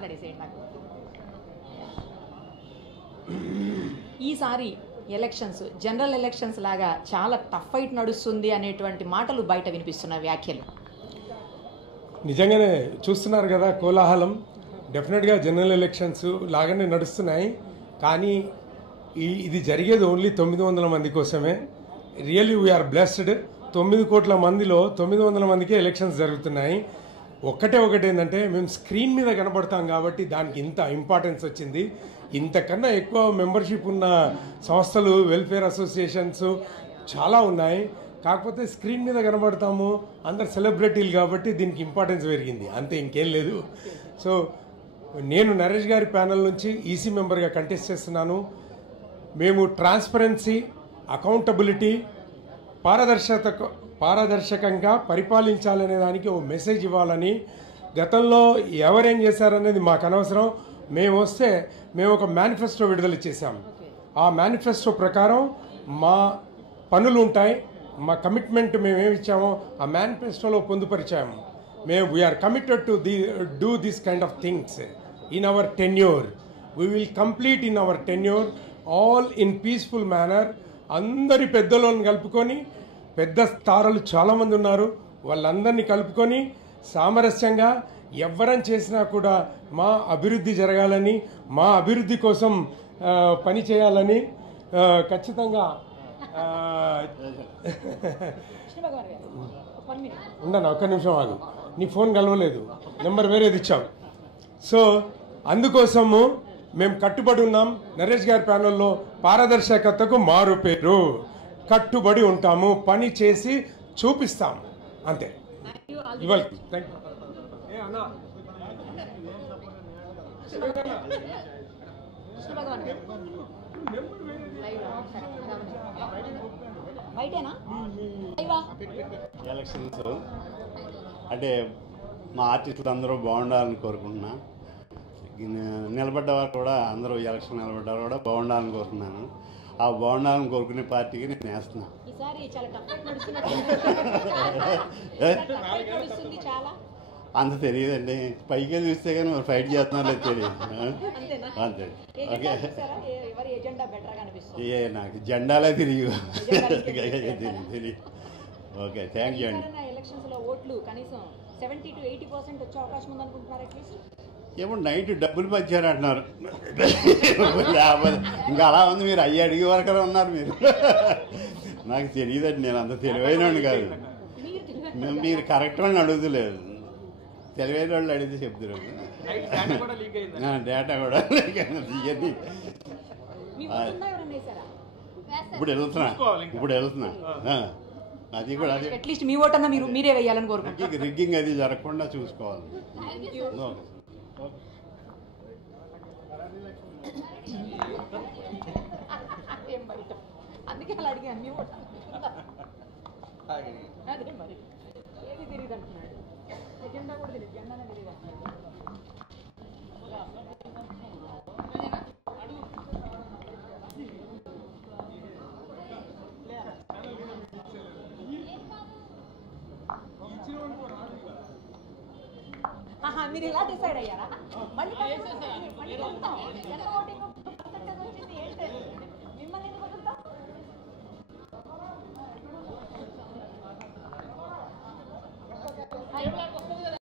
మాట్లాడేసేయండి నాకు. ఈసారి elections general elections లాగా చాలా టఫ్ ఫైట్ నడుస్తుంది అనేటువంటి మాటలు బయట వినిపిస్తున్న వ్యాఖ్యలు నిజంగానే చూస్తున్నారు కదా కోలాహలం. డెఫినెట్గా జనరల్ ఎలక్షన్స్ లాగానే నడుస్తున్నాయి. కానీ ఇది జరిగేది ఓన్లీ 900 మంది కోసమే. Really we are blessed. 9 కోట్ల మందిలో 900 మందికే ఎలక్షన్స్ జరుగుతున్నాయి. ఒకటే ఏంటంటే మేము స్క్రీన్ మీద కనబడతాం కాబట్టి దానికి ఇంత ఇంపార్టెన్స్ వచ్చింది. ఇంతకన్నా ఎక్కువ మెంబర్షిప్ ఉన్న సంస్థలు, వెల్ఫేర్ అసోసియేషన్స్ చాలా ఉన్నాయి. కాకపోతే స్క్రీన్ మీద కనబడతాము, అందరు సెలబ్రిటీలు కాబట్టి దీనికి ఇంపార్టెన్స్ పెరిగింది, అంతే, ఇంకేం లేదు. సో నేను నరేష్ గారి ప్యానల్ నుంచి ఈసీ మెంబర్గా కంటెస్ట్ చేస్తున్నాను. మేము ట్రాన్స్పరెన్సీ, అకౌంటబిలిటీ, పారదర్శకంగా పరిపాలించాలనే దానికి ఓ మెసేజ్ ఇవ్వాలని, గతంలో ఎవరేం చేశారనేది మాకు అనవసరం. మేము వస్తే మేము ఒక మేనిఫెస్టో విడుదల చేశాము. ఆ మేనిఫెస్టో ప్రకారం మా పనులు ఉంటాయి, మా కమిట్మెంట్ మేమేమి ఇచ్చామో ఆ మేనిఫెస్టోలో పొందుపరిచాము. మేము we are committed to do this kind of things in our tenure. We will complete in our tenure all in peaceful manner. అందరి పెద్దలను కలుపుకొని, పెద్ద తారలు చాలామంది ఉన్నారు, వాళ్ళందరినీ కలుపుకొని సామరస్యంగా ఎవ్వరం చేసినా కూడా మా అభివృద్ధి జరగాలని, మా అభివృద్ధి కోసం పని చేయాలని ఖచ్చితంగా ఉండను. ఒక్క నిమిషం ఆగు, నీ ఫోన్ కలవలేదు, నెంబర్ వేరేది ఇచ్చావు. సో అందుకోసము మేము కట్టుబడి ఉన్నాం. నరేష్ గారి ప్యానల్లో పారదర్శకతకు మారు పేరు, కట్టుబడి ఉంటాము, పని చేసి చూపిస్తాము, అంతే. ఇవాళ ఎలక్షన్స్ అంటే మా ఆర్టిస్టులు అందరూ బాగుండాలని కోరుకుంటున్నా. నిలబడ్డ వారు కూడా అందరూ ఎలక్షన్ నిలబడ్డారు కూడా బాగుండాలని కోరుకున్నాను. ఆ బాగుండాలని కోరుకునే పార్టీకి నేను వేస్తున్నా. అంత తెలియదండి, పైకి చూస్తే కానీ మరి ఫైట్ చేస్తున్నారో తెలియదు. అంతే. ఓకే, నాకు జెండాలే తెలియదు. తెలియదు. ఓకే, థ్యాంక్ యూ అండి. ఏమో నైట్ డబ్బులు పంచారు అంటున్నారు. ఇంకా అలా ఉంది, మీరు అయ్యి అడిగే వరకు ఉన్నారు మీరు. నాకు తెలియదండి, నేను అంత తెలివైన కాదు. మీరు కరెక్ట్ వాళ్ళని అడుగుతలేదు, తెలివైన వాళ్ళు అడిగితే చెప్తున్నారు. డేటా కూడా ఇవన్నీ ఇప్పుడు వెళ్తున్నా అది కూడా అట్లీస్ట్ మీ ఓటన్నా మీరే వేయాలని కోరుకుంటున్నాను. రిగ్గింగ్ అది జరగకుండా చూసుకోవాలి. అందుకే అలా అడిగా, మీ ఓట అదే మరి ఏది తెలియదు అంటున్నాడు. ఎజెండా కూడా తెలియదు, జెండానే తెలియదు అంటున్నాడు. మీరు ఇలా డిసైడ్ అయ్యారా? మళ్ళీ